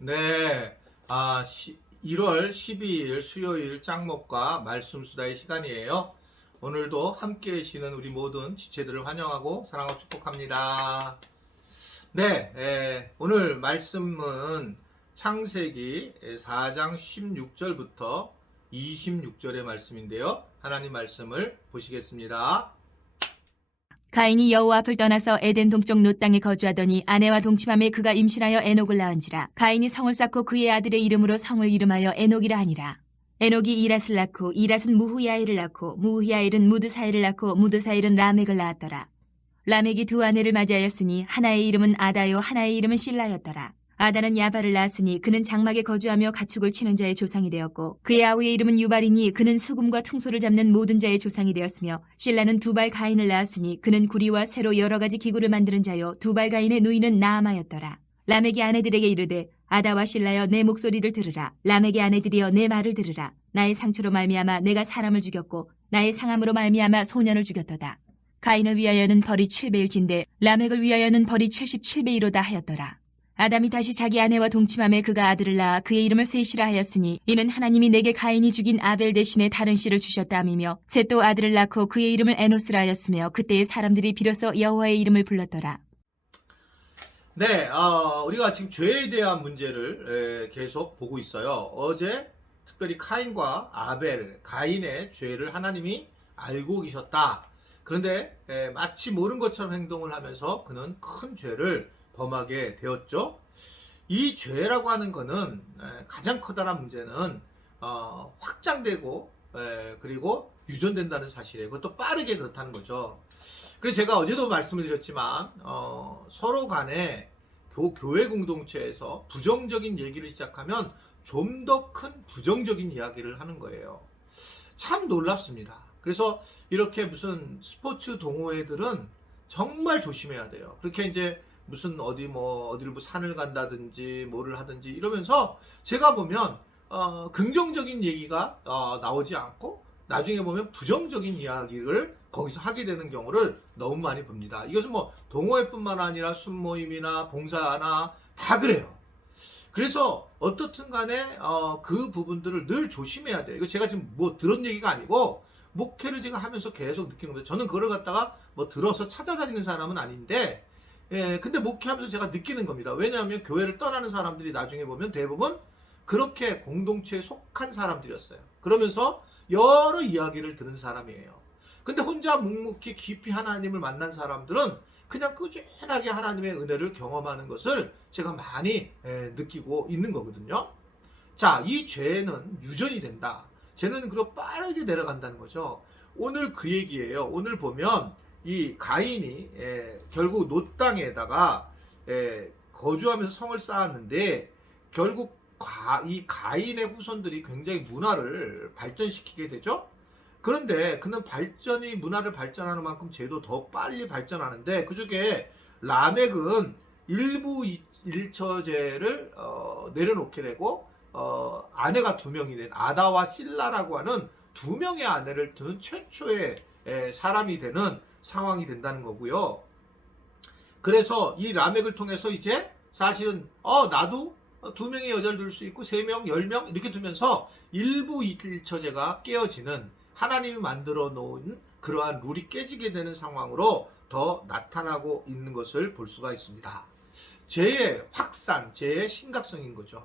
네, 1월 12일 수요일 짱목과 말씀 수다의 시간이에요. 오늘도 함께 계시는 우리 모든 지체들을 환영하고 사랑하고 축복합니다. 네, 오늘 말씀은 창세기 4장 16절부터 26절의 말씀인데요. 하나님 말씀을 보시겠습니다. 가인이 여호와 앞을 떠나서 에덴 동쪽 롯 땅에 거주하더니 아내와 동침함에 그가 임신하여 에녹을 낳은지라. 가인이 성을 쌓고 그의 아들의 이름으로 성을 이름하여 에녹이라 하니라. 에녹이 이랏을 낳고 이랏은 무후야엘을 낳고 무후야엘은 무드사엘을 낳고 무드사엘은 라멕을 낳았더라. 라멕이 두 아내를 맞이하였으니 하나의 이름은 아다요 하나의 이름은 실라였더라. 아다는 야발을 낳았으니 그는 장막에 거주하며 가축을 치는 자의 조상이 되었고 그의 아우의 이름은 유발이니 그는 수금과 퉁소를 잡는 모든 자의 조상이 되었으며 실라는 두발 가인을 낳았으니 그는 구리와 새로 여러 가지 기구를 만드는 자요 두발 가인의 누이는 나아마였더라. 라멕이 아내들에게 이르되 아다와 실라여 내 목소리를 들으라. 라멕의 아내들이여 내 말을 들으라. 나의 상처로 말미암아 내가 사람을 죽였고 나의 상함으로 말미암아 소년을 죽였도다. 가인을 위하여는 벌이 7배일진데 라멕을 위하여는 벌이 77배이로다 하였더라. 아담이 다시 자기 아내와 동침함에 그가 아들을 낳아 그의 이름을 셋이라 하였으니 이는 하나님이 내게 가인이 죽인 아벨 대신에 다른 씨를 주셨다함이며 셋 또 아들을 낳고 그의 이름을 에노스라 하였으며 그때의 사람들이 비로소 여호와의 이름을 불렀더라. 네, 우리가 지금 죄에 대한 문제를 계속 보고 있어요. 어제 특별히 카인과 아벨, 가인의 죄를 하나님이 알고 계셨다. 그런데 마치 모른 것처럼 행동을 하면서 그는 큰 죄를 범하게 되었죠. 이 죄라고 하는 거는 가장 커다란 문제는 확장되고 그리고 유전된다는 사실이에요. 그것도 빠르게 그렇다는 거죠. 그래서 제가 어제도 말씀을 드렸지만 서로 간에 교회 공동체에서 부정적인 얘기를 시작하면 좀 더 큰 부정적인 이야기를 하는 거예요. 참 놀랍습니다. 그래서 이렇게 무슨 스포츠 동호회들은 정말 조심해야 돼요. 그렇게 이제 무슨 어디를 뭐 산을 간다든지 뭐를 하든지 이러면서 제가 보면 긍정적인 얘기가 나오지 않고 나중에 보면 부정적인 이야기를 거기서 하게 되는 경우를 너무 많이 봅니다. 이것은 뭐 동호회뿐만 아니라 순모임이나 봉사나 다 그래요. 그래서 어떻든 간에 그 부분들을 늘 조심해야 돼요. 이거 제가 지금 뭐 들은 얘기가 아니고 목회를 제가 하면서 계속 느끼는 거예요. 저는 그걸 갖다가 뭐 들어서 찾아다니는 사람은 아닌데 근데 목회하면서 제가 느끼는 겁니다. 왜냐하면 교회를 떠나는 사람들이 나중에 보면 대부분 그렇게 공동체에 속한 사람들이었어요. 그러면서 여러 이야기를 들은 사람이에요. 근데 혼자 묵묵히 깊이 하나님을 만난 사람들은 그냥 꾸준하게 하나님의 은혜를 경험하는 것을 제가 많이 느끼고 있는 거거든요. 자, 이 죄는 유전이 된다. 죄는 그로 빠르게 내려간다는 거죠. 오늘 그 얘기예요. 오늘 보면 이 가인이 결국 놋 땅에다가 거주하면서 성을 쌓았는데 결국 이 가인의 후손들이 굉장히 문화를 발전시키게 되죠. 그런데 그는 문화를 발전하는 만큼 죄도 더 빨리 발전하는데 그중에 라멕은 일부 일처제를 내려놓게 되고 아내가 두 명이 된 아다와 실라라고 하는 두 명의 아내를 둔 최초의 사람이 되는 상황이 된다는 거고요. 그래서 이 라멕을 통해서 이제 사실은 나도 두 명의 여자를 둘 수 있고 세 명, 10명 이렇게 두면서 일부 일처제가 깨어지는 하나님이 만들어 놓은 그러한 룰이 깨지게 되는 상황으로 더 나타나고 있는 것을 볼 수가 있습니다. 죄의 확산, 죄의 심각성인 거죠.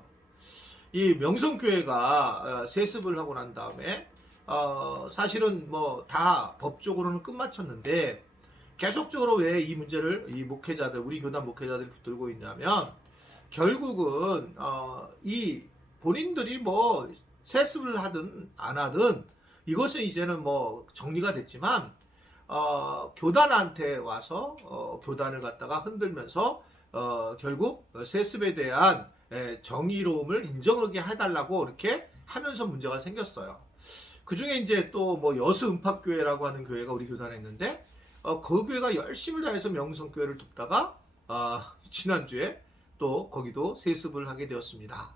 이 명성교회가 세습을 하고 난 다음에 사실은 뭐 다 법적으로는 끝마쳤는데 계속적으로 왜 이 문제를 이 목회자들, 우리 교단 목회자들이 붙들고 있냐면 결국은 이 본인들이 뭐 세습을 하든 안 하든 이것은 이제는 뭐 정리가 됐지만 교단한테 와서 교단을 갖다가 흔들면서 결국 세습에 대한 정의로움을 인정하게 해달라고 이렇게 하면서 문제가 생겼어요. 그 중에 이제 또 뭐 여수 음팍교회라고 하는 교회가 우리 교단에 있는데 그 교회가 열심을 다해서 명성교회를 돕다가 지난주에 또 거기도 세습을 하게 되었습니다.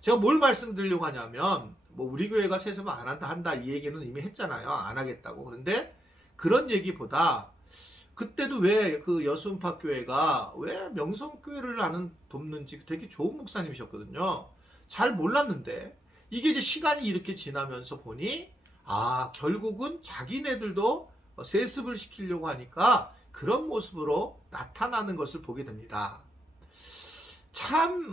제가 뭘 말씀드리려고 하냐면 뭐 우리 교회가 세습을 안 한다 이 얘기는 이미 했잖아요. 안 하겠다고. 그런데 그런 얘기보다 그때도 왜 그 여순파 교회가 왜 명성교회를 돕는지 되게 좋은 목사님이셨거든요. 잘 몰랐는데 이게 이제 시간이 이렇게 지나면서 보니 결국은 자기네들도 세습을 시키려고 하니까 그런 모습으로 나타나는 것을 보게 됩니다. 참,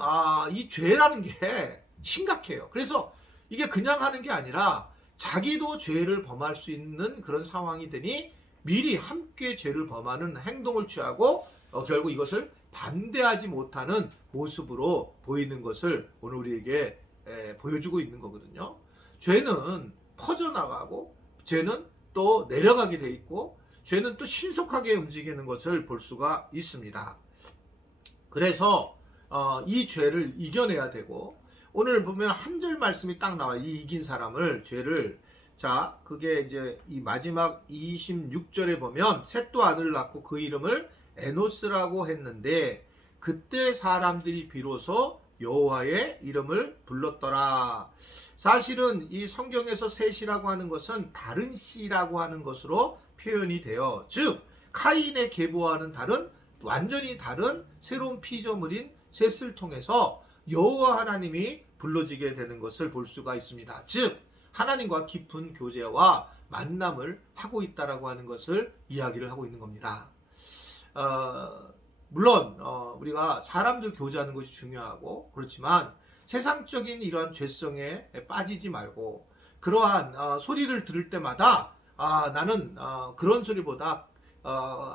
이 죄라는 게 심각해요. 그래서 이게 그냥 하는 게 아니라 자기도 죄를 범할 수 있는 그런 상황이 되니 미리 함께 죄를 범하는 행동을 취하고 결국 이것을 반대하지 못하는 모습으로 보이는 것을 오늘 우리에게 보여주고 있는 거거든요. 죄는 퍼져나가고 죄는 또 내려가게 돼 있고 죄는 또 신속하게 움직이는 것을 볼 수가 있습니다. 그래서 이 죄를 이겨내야 되고 오늘 보면 한 절 말씀이 딱 나와요. 이 이긴 사람을 죄를 자 그게 이제 이 마지막 26절에 보면 셋도 아들을 낳고 그 이름을 에노스라고 했는데 그때 사람들이 비로소 여호와의 이름을 불렀더라. 사실은 이 성경에서 셋이라고 하는 것은 다른 씨라고 하는 것으로 표현이 되어 즉 카인의 계보와는 다른 완전히 다른 새로운 피조물인 셋을 통해서 여호와 하나님이 불러지게 되는 것을 볼 수가 있습니다. 즉 하나님과 깊은 교제와 만남을 하고 있다라고 하는 것을 이야기를 하고 있는 겁니다. 물론 우리가 사람들 교제하는 것이 중요하고 그렇지만 세상적인 이러한 죄성에 빠지지 말고 그러한 소리를 들을 때마다 나는 그런 소리보다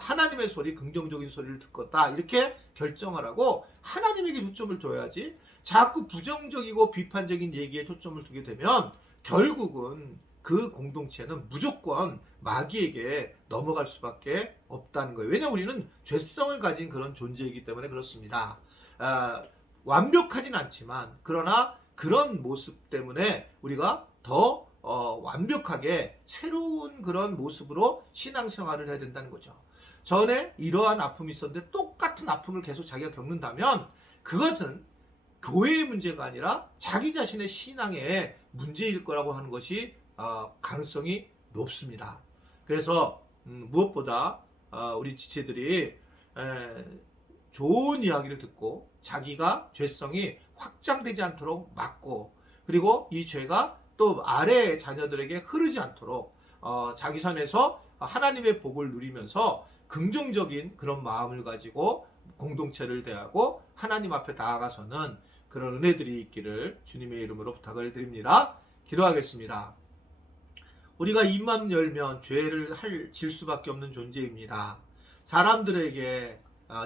하나님의 소리, 긍정적인 소리를 듣겠다 이렇게 결정을 하고 하나님에게 초점을 둬야지 자꾸 부정적이고 비판적인 얘기에 초점을 두게 되면 결국은 그 공동체는 무조건 마귀에게 넘어갈 수밖에 없다는 거예요. 왜냐하면 우리는 죄성을 가진 그런 존재이기 때문에 그렇습니다. 완벽하진 않지만 그러나 그런 모습 때문에 우리가 더 완벽하게 새로운 그런 모습으로 신앙생활을 해야 된다는 거죠. 전에 이러한 아픔이 있었는데 똑같은 아픔을 계속 자기가 겪는다면 그것은 교회의 문제가 아니라 자기 자신의 신앙의 문제일 거라고 하는 것이 가능성이 높습니다. 그래서 무엇보다 우리 지체들이 좋은 이야기를 듣고 자기가 죄성이 확장되지 않도록 막고 그리고 이 죄가 또 아래의 자녀들에게 흐르지 않도록 자기 선에서 하나님의 복을 누리면서 긍정적인 그런 마음을 가지고 공동체를 대하고 하나님 앞에 나아가서는 그런 은혜들이 있기를 주님의 이름으로 부탁을 드립니다. 기도하겠습니다. 우리가 입만 열면 죄를 질 수밖에 없는 존재입니다. 사람들에게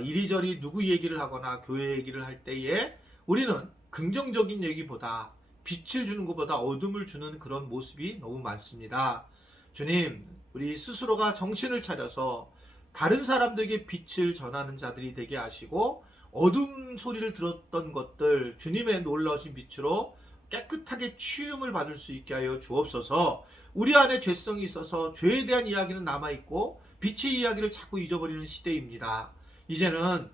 이리저리 누구 얘기를 하거나 교회 얘기를 할 때에 우리는 긍정적인 얘기보다 빛을 주는 것보다 어둠을 주는 그런 모습이 너무 많습니다. 주님, 우리 스스로가 정신을 차려서 다른 사람들에게 빛을 전하는 자들이 되게 하시고 어둠 소리를 들었던 것들 주님의 놀라우신 빛으로 깨끗하게 치움을 받을 수 있게 하여 주옵소서. 우리 안에 죄성이 있어서 죄에 대한 이야기는 남아있고 빛의 이야기를 자꾸 잊어버리는 시대입니다. 이제는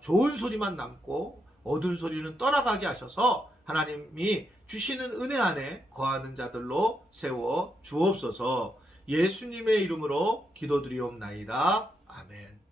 좋은 소리만 남고 어두운 소리는 떠나가게 하셔서 하나님이 주시는 은혜 안에 거하는 자들로 세워 주옵소서. 예수님의 이름으로 기도드리옵나이다. 아멘.